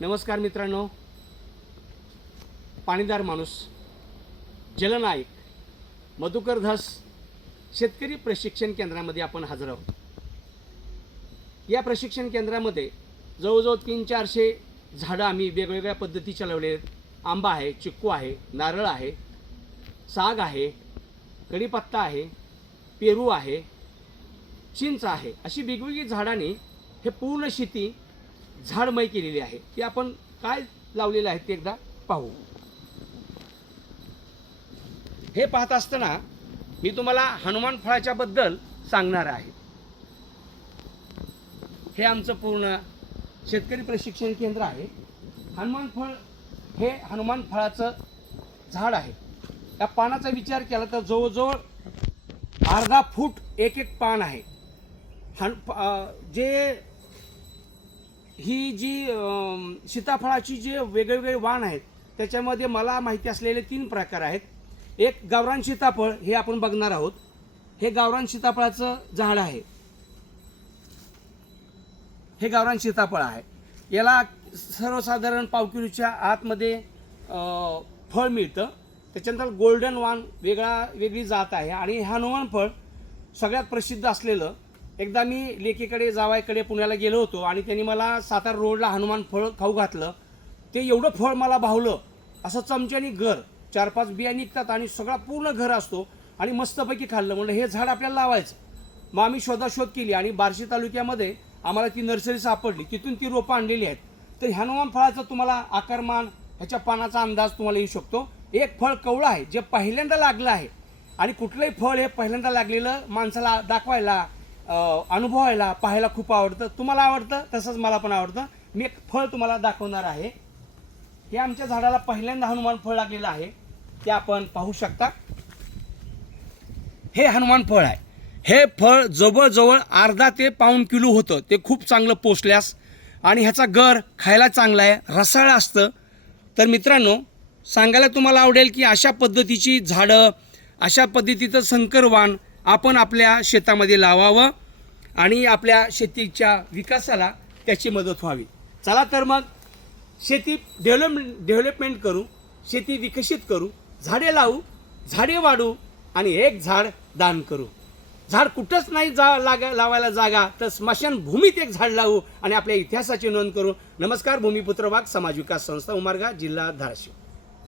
नमस्कार मित्रांनो. पाणीदार माणूस जलनायक मधुकर धस शेतकरी प्रशिक्षण केंद्रामध्ये आपण हजर आहोत. या प्रशिक्षण केंद्रामध्ये जवळजवळ तीन चारशे झाडं आम्ही वेगवेगळ्या पद्धतीच्या चालवले आहेत. आंबा आहे चिक्कू आहे नारळ आहे साग आहे कढीपत्ता आहे पेरू आहे चिंच आहे. अशी वेगवेगळी झाडांनी हे पूर्ण शेती झाडमय केलेली आहे. ती आपण काय लावलेलं आहे ते एकदा पाहू. हे पाहत असताना मी तुम्हाला हनुमान फळाच्या बद्दल सांगणार आहे. हे आमचं पूर्ण शेतकरी प्रशिक्षण केंद्र आहे. हनुमान फळ हे हनुमान फळाचं झाड आहे. या पानाचा विचार केला तर जवळजवळ अर्धा फूट एक एक पान आहे. हन जे ही जी सीताफळाची जे वेगवेगळे वाण आहेत त्याच्यामध्ये मला माहिती असलेले तीन प्रकार आहेत. एक गावरान सीताफळ हे आपण बघणार आहोत. हे गावरान सीताफळाचं झाड आहे. हे गावरान सीताफळ आहे. याला सर्वसाधारण पावकिलोच्या आतमध्ये फळ मिळतं. त्याच्यानंतर गोल्डन वान वेगळा वेगळी जात आहे. आणि हनुमान फळ सगळ्यात प्रसिद्ध असलेलं एकदा मी लेकीकडे जावायकडे पुण्याला गेलो होतो आणि त्यांनी मला सातारा रोडला हनुमान फळ खाऊ घातलं. ते एवढं फळ मला भावलं. असं चमच्यानी घर चार पाच बिया निघतात आणि सगळा पूर्ण घर असतो आणि मस्तपैकी खाल्लं. म्हणलं हे झाड आपल्याला लावायचं. मग आम्ही शोधाशोध केली आणि बार्शी तालुक्यामध्ये आम्हाला ती नर्सरी सापडली. तिथून ती रोपं आणलेली आहेत. तर हनुमान फळाचं तुम्हाला आकारमान ह्याच्या पानाचा अंदाज तुम्हाला येऊ शकतो. एक फळ कवळं आहे जे पहिल्यांदा लागलं आहे. आणि कुठलंही फळ हे पहिल्यांदा लागलेलं माणसाला दाखवायला अनुभवायला पाहायला खूप आवडतं. तुम्हाला आवडतं तसंच मला पण आवडतं. मी एक फळ तुम्हाला दाखवणार आहे. हे आमच्या झाडाला पहिल्यांदा हनुमान फळ लागलेलं आहे. ते आपण पाहू शकता. हे हनुमान फळ आहे. हे फळ जवळजवळ अर्धा ते पाऊण किलो होतं. ते खूप चांगलं पोचल्यास आणि ह्याचा गर खायला चांगला आहे. रसाळ असतं. तर मित्रांनो सांगायला तुम्हाला आवडेल की अशा पद्धतीची झाडं अशा पद्धतीचं संकरवाण आपण आपल्या शेतामध्ये लावावं आणि आपल्या शेतीच्या विकासाला त्याची मदत व्हावी. चला तर मग शेती डेव्हलपमेंट डेव्हलपमेंट करू शेती विकसित करू झाडे लावू झाडे वाढू आणि एक झाड दान करू. झाड कुठंच नाही जा लागा लावायला जागा तर स्मशानभूमीत एक झाड लावू आणि आपल्या इतिहासाची नोंद करू. नमस्कार भूमिपुत्र वाघ समाज विकास संस्था उमार्गा जिल्हा धाराशिव.